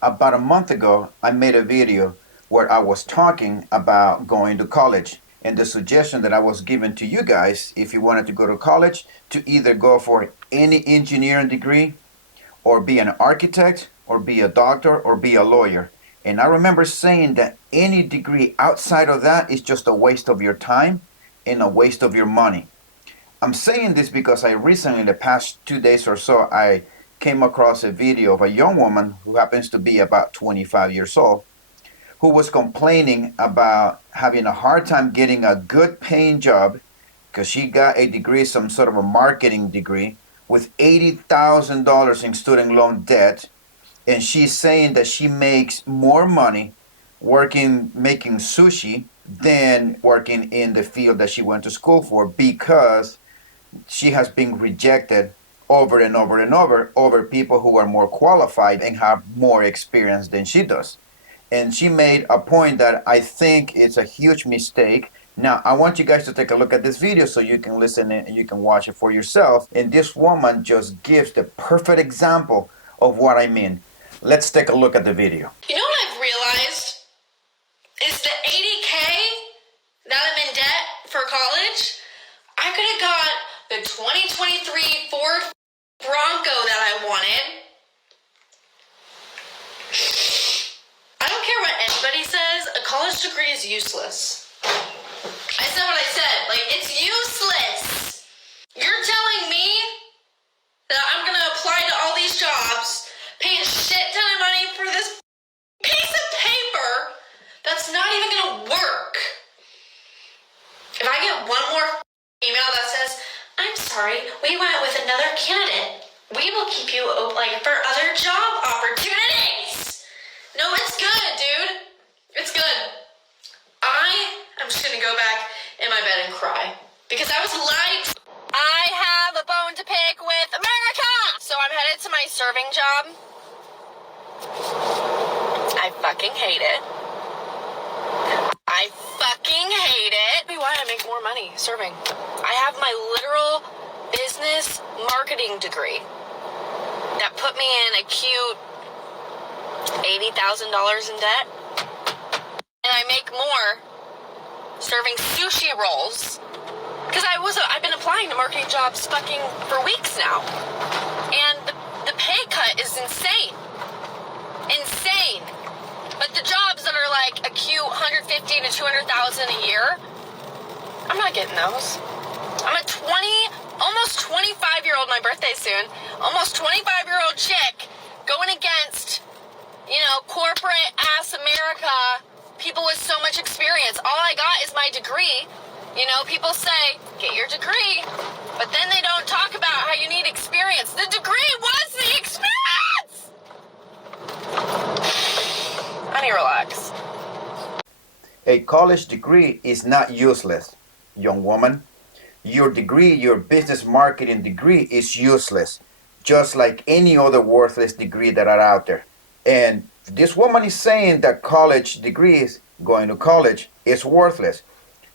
About a month ago, I made a video where I was talking about going to college and the suggestion that I was given to you guys if you wanted to go to college to either go for any engineering degree or be an architect or be a doctor or be a lawyer. And I remember saying that any degree outside of that is just a waste of your time and a waste of your money. I'm saying this because I recently, in the past 2 days or so, I came across a video of a young woman who happens to be about 25 years old who was complaining about having a hard time getting a good paying job because she got a degree, some sort of a marketing degree, with $80,000 in student loan debt. And she's saying that she makes more money working, making sushi than working in the field that she went to school for because she has been rejected over and over and over people who are more qualified and have more experience than she does. And she made a point that I think it's a huge mistake. Now, I want you guys to take a look at this video so you can listen and you can watch it for yourself. And this woman just gives the perfect example of what I mean. Let's take a look at the video. You know what I've realized is the 80K that I'm in debt for college, I could have got the 2023 Ford Bronco that I wanted. I don't care what anybody says, a college degree is useless. I said what I said, like, it's useless. You're telling me that I'm gonna apply to all these jobs, pay a shit ton of money for this piece of paper that's not even gonna work. If I get one more email that says, I'm sorry, we went with another candidate, we will keep you like for other job opportunities. No, it's good, dude. It's good. I'm just gonna go back in my bed and cry because I was lied to. I have a bone to pick with America. So I'm headed to my serving job. I fucking hate it. I fucking hate it. Tell me why I make more money serving. I have my literal business marketing degree that put me in a cute $80,000 in debt. And I make more serving sushi rolls because I've been applying to marketing jobs fucking for weeks now. And the pay cut is insane. Insane. But the jobs that are like a cute $150,000 to $200,000 a year, I'm not getting those. I'm a almost 25-year-old, my birthday's soon, almost 25-year-old chick going against, corporate ass America, people with so much experience. All I got is my degree. People say, get your degree, but then they don't talk about how you need experience. The degree was the experience! I need to relax. A college degree is not useless, young woman. Your degree, your business marketing degree is useless, just like any other worthless degree that are out there. And this woman is saying that college degrees, going to college, is worthless.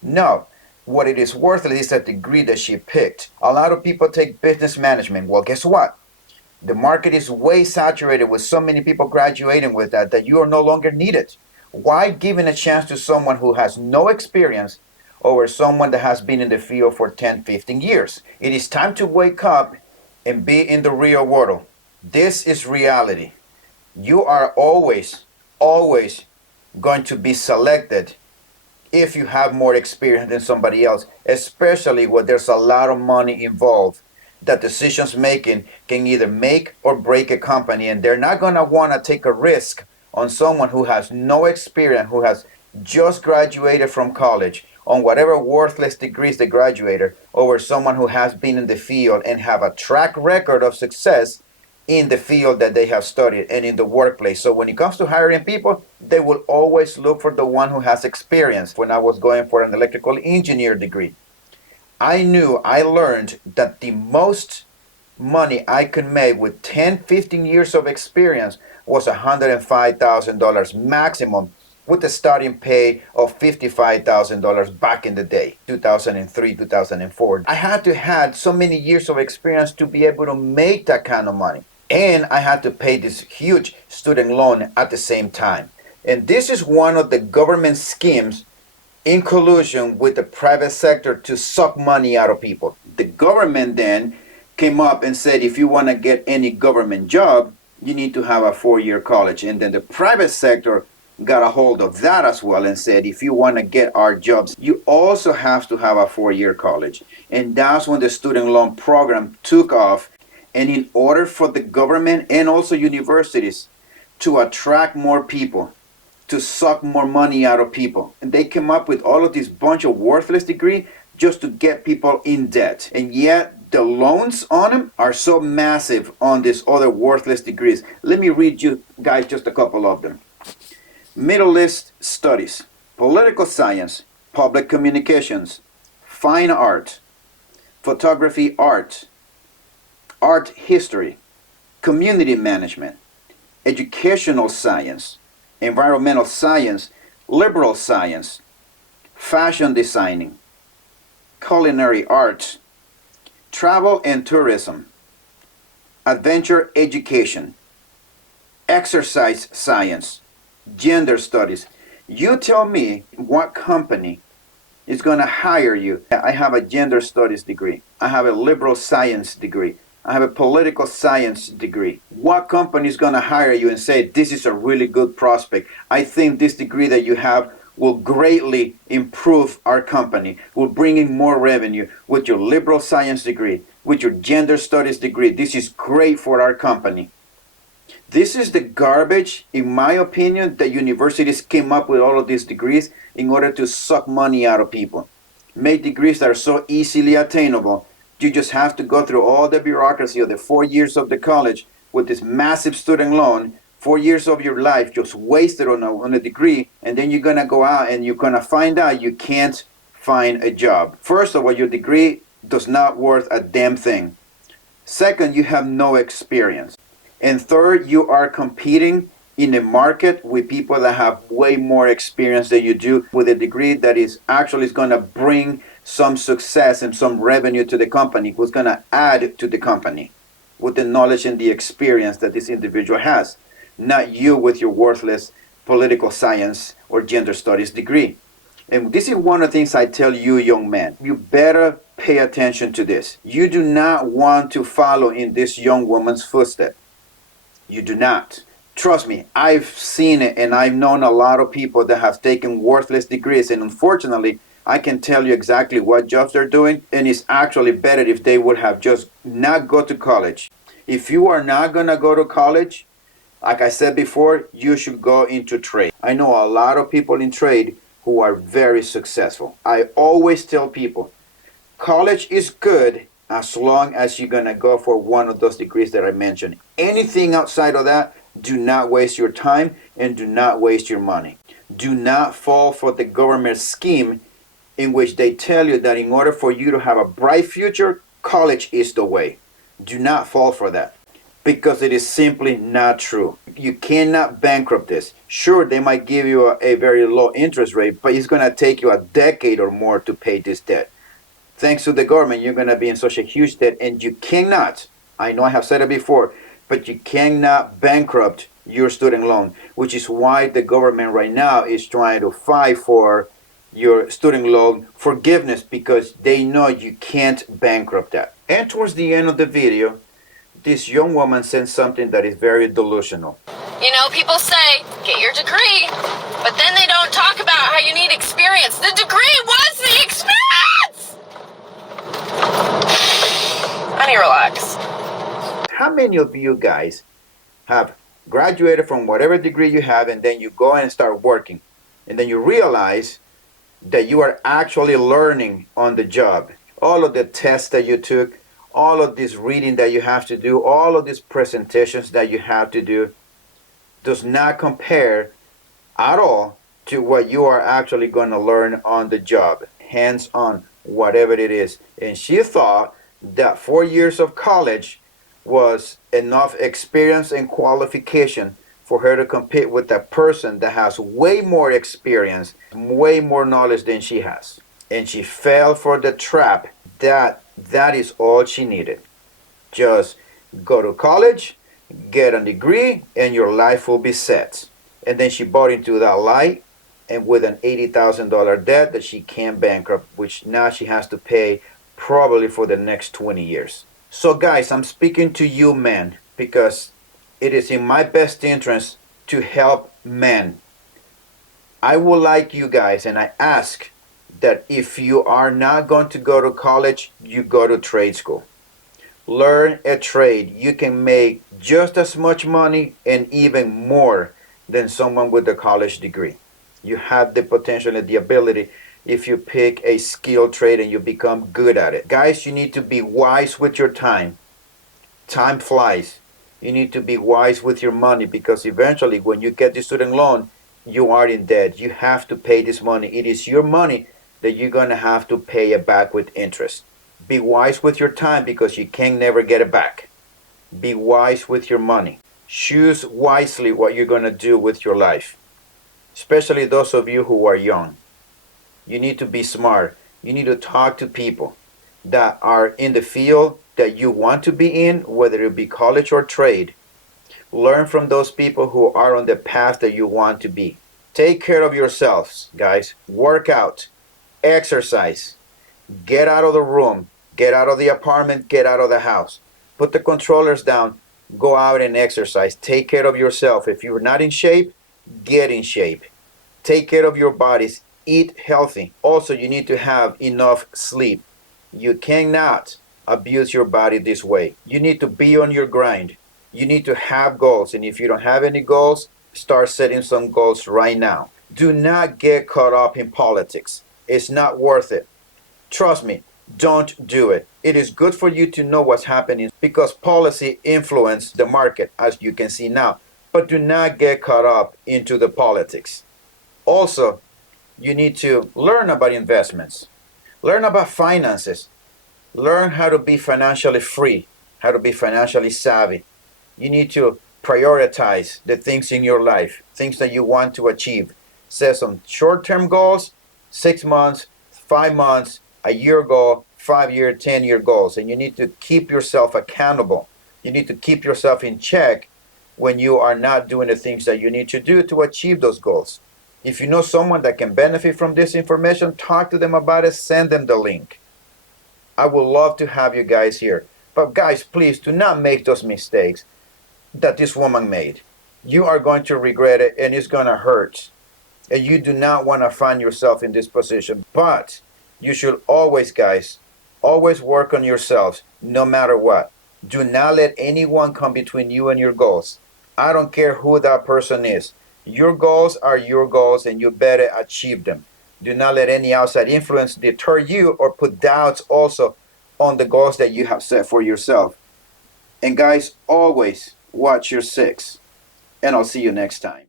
No, what it is worthless is a degree that she picked. A lot of people take business management. Well, guess what? The market is way saturated with so many people graduating with that you are no longer needed. Why giving a chance to someone who has no experience over someone that has been in the field for 10, 15 years? It is time to wake up and be in the real world. This is reality. You are always going to be selected if you have more experience than somebody else, especially when there's a lot of money involved. That decisions making can either make or break a company, and they're not going to want to take a risk on someone who has no experience, who has just graduated from college, on whatever worthless degrees they graduated, over someone who has been in the field and have a track record of success in the field that they have studied and in the workplace. So when it comes to hiring people, they will always look for the one who has experience. When I was going for an electrical engineer degree, I learned that the most money I could make with 10, 15 years of experience was $105,000 maximum, with a starting pay of $55,000 back in the day, 2003, 2004. I had to have so many years of experience to be able to make that kind of money. and I had to pay this huge student loan at the same time. And this is one of the government schemes in collusion with the private sector to suck money out of people. The government then came up and said, if you want to get any government job, you need to have a 4-year college. And then the private sector got a hold of that as well and said, if you want to get our jobs, you also have to have a 4-year college. And that's when the student loan program took off. And in order for the government and also universities to attract more people, to suck more money out of people, and they came up with all of this bunch of worthless degree just to get people in debt. And yet the loans on them are so massive on these other worthless degrees. Let me read you guys just a couple of them. Middle East Studies, Political Science, Public Communications, Fine Art, Photography Art, Art History, Community Management, Educational Science, Environmental Science, Liberal Science, Fashion Designing, Culinary Arts, Travel and Tourism, Adventure Education, Exercise Science, Gender Studies. You tell me what company is going to hire you. I have a gender studies degree. I have a liberal science degree. I have a political science degree. What company is going to hire you and say, this is a really good prospect? I think this degree that you have will greatly improve our company, will bring in more revenue with your liberal science degree, with your gender studies degree. This is great for our company. This is the garbage, in my opinion, that universities came up with all of these degrees in order to suck money out of people. Make degrees that are so easily attainable. You just have to go through all the bureaucracy of the 4 years of the college with this massive student loan, 4 years of your life just wasted on a degree, and then you're going to go out and you're going to find out you can't find a job. First of all, your degree does not worth a damn thing. Second, you have no experience. And third, you are competing in a market with people that have way more experience than you do, with a degree that is actually going to bring some success and some revenue to the company, who's going to add to the company with the knowledge and the experience that this individual has, not you with your worthless political science or gender studies degree. And this is one of the things I tell you, young man. You better pay attention to this. You do not want to follow in this young woman's footsteps. You do not. Trust me, I've seen it, and I've known a lot of people that have taken worthless degrees, and unfortunately, I can tell you exactly what jobs they're doing, and it's actually better if they would have just not go to college. If you are not going to go to college, like I said before, you should go into trade. I know a lot of people in trade who are very successful. I always tell people, college is good as long as you're going to go for one of those degrees that I mentioned. Anything outside of that, do not waste your time and do not waste your money. Do not fall for the government scheme in which they tell you that in order for you to have a bright future, college is the way. Do not fall for that, because it is simply not true. You cannot bankrupt this. Sure, they might give you a very low interest rate, but it's going to take you a decade or more to pay this debt. Thanks to the government, you're going to be in such a huge debt, and you cannot, I know I have said it before, but you cannot bankrupt your student loan, which is why the government right now is trying to fight for your student loan forgiveness, because they know you can't bankrupt that. And towards the end of the video, this young woman said something that is very delusional. You know, people say, get your degree, but then they don't talk about how you need experience. The degree was the experience! I need to relax. How many of you guys have graduated from whatever degree you have, and then you go and start working, and then you realize that you are actually learning on the job? All of the tests that you took, all of this reading that you have to do, all of these presentations that you have to do does not compare at all to what you are actually going to learn on the job, hands-on, whatever it is. And she thought that 4 years of college was enough experience and qualification for her to compete with a person that has way more experience, way more knowledge than she has. And she fell for the trap that is all she needed. Just go to college, get a degree, and your life will be set. And then she bought into that lie, and with an $80,000 debt that she can't bankrupt, which now she has to pay probably for the next 20 years. So, guys, I'm speaking to you men because it is in my best interest to help men. I would like you guys, and I ask that if you are not going to go to college, you go to trade school. Learn a trade. You can make just as much money and even more than someone with a college degree. You have the potential and the ability if you pick a skilled trade and you become good at it. Guys, you need to be wise with your time. Time flies. You need to be wise with your money because eventually when you get the student loan, you are in debt. You have to pay this money. It is your money that you're going to have to pay it back with interest. Be wise with your time because you can never get it back. Be wise with your money. Choose wisely what you're going to do with your life, especially those of you who are young. You need to be smart. You need to talk to people that are in the field that you want to be in, whether it be college or trade. Learn from those people who are on the path that you want to be. Take care of yourselves, guys. Work out, exercise, get out of the room, get out of the apartment, get out of the house. Put the controllers down, go out and exercise. Take care of yourself. If you're not in shape, get in shape. Take care of your bodies. Eat healthy. Also, you need to have enough sleep. You cannot abuse your body this way. You need to be on your grind. You need to have goals. And if you don't have any goals, start setting some goals right now. Do not get caught up in politics. It's not worth it. Trust me, don't do it. It is good for you to know what's happening because policy influences the market, as you can see now. But do not get caught up into the politics. Also, you need to learn about investments, learn about finances, learn how to be financially free, how to be financially savvy. You need to prioritize the things in your life, things that you want to achieve. Set some short-term goals, 6 months, 5 months, a year goal, 5-year, 10-year goals. And you need to keep yourself accountable. You need to keep yourself in check when you are not doing the things that you need to do to achieve those goals. If you know someone that can benefit from this information, talk to them about it, send them the link. I would love to have you guys here. But guys, please do not make those mistakes that this woman made. You are going to regret it and it's going to hurt. And you do not want to find yourself in this position. But you should always, guys, always work on yourselves no matter what. Do not let anyone come between you and your goals. I don't care who that person is. Your goals are your goals and you better achieve them. Do not let any outside influence deter you or put doubts also on the goals that you have set for yourself. And guys, always watch your six. And I'll see you next time.